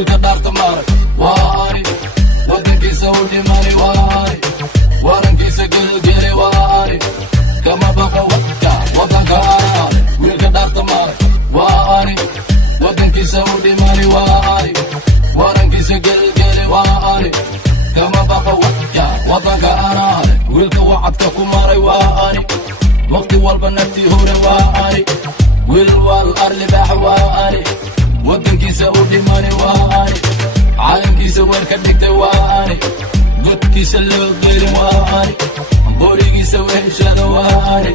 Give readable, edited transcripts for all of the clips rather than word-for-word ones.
wiilka dhaarta maray waa ani wadankiisa u dhimani waa ani warankiisa gelgeli waa ani kama baqo wadka wadanka araale wiilka dhaarta maray waa ani wadankiisa u dhimani waa ani warankiisa gelgeli waa ani kama baqo wadka wadanka araale wiilka wacadka ku maray waa ani waqti walba naftii hore waa ani wiil wal arlibaax waa ani wadankiisa u dhimani waa ani calankiisa weerka dhigtay waa ani godkiisa loo geelin waa ani qorigiisa weheshada waa ani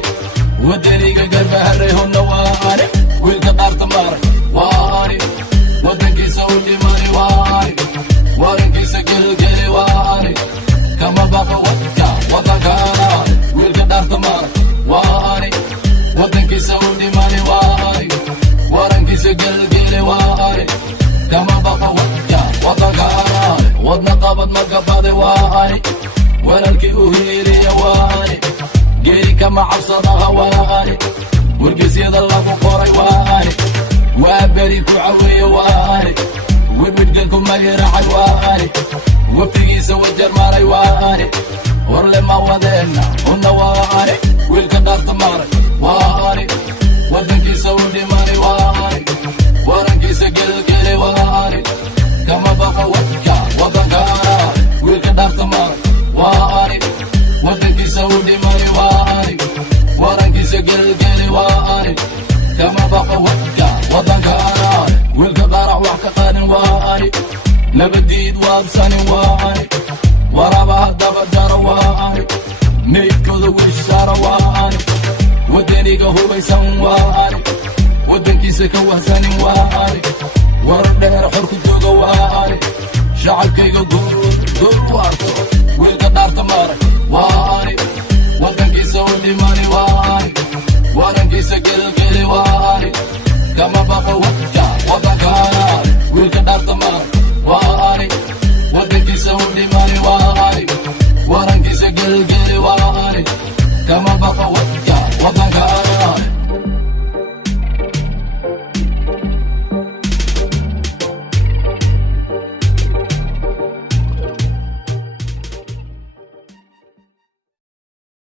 wadaniga garbaharay honna waa ani wiilka dhaarta maray waa ani wadankiisa u dhimani waa ani warankiisa gelgeli waa ani kama baqo wadka wadanka araale wiilka dhaarta maray waa ani wadankiisa u dhimani waa ani warankiisa gelgeli waa ani kama baqo wadka wadanka araale wadna qabad magabaday waa ani walaalkii u hiiliya waa ani geeri kama cabsadaha waa ani wargeysyada lagu qoray waa ani waa beri ku caweeye waa ani wirwidganku magiracay waa ani waftigiisa wajar maray waa ani warle ma wadeenna una waa ani wiilka dhaarta maray waa ani wadankiisa u dhimani waa ani warankiisa gelgeli waa ani kama baqo wadka wadanka araale wiilka dhaarta maray waa ani wadankiisa u dhimani waa ani warankiisa gelgeli waa ani kama baqo wadka wadanka araale wiilka qarax wax ka qaadin waa ani nabadiid waabsanin waa ani warabaha dabajaro waa ani neydkooda wiishaara waa ani wadaniga hubaysan waa ani wadankiisa ka wahsanin waa ani warar dheer xorku jooga waa ani shacabkayga goor u arko wiilka dhaarta maray waa ani wadankiisa u dhimani waa ani warankiisa gelgeli waa ani kama baqo wadka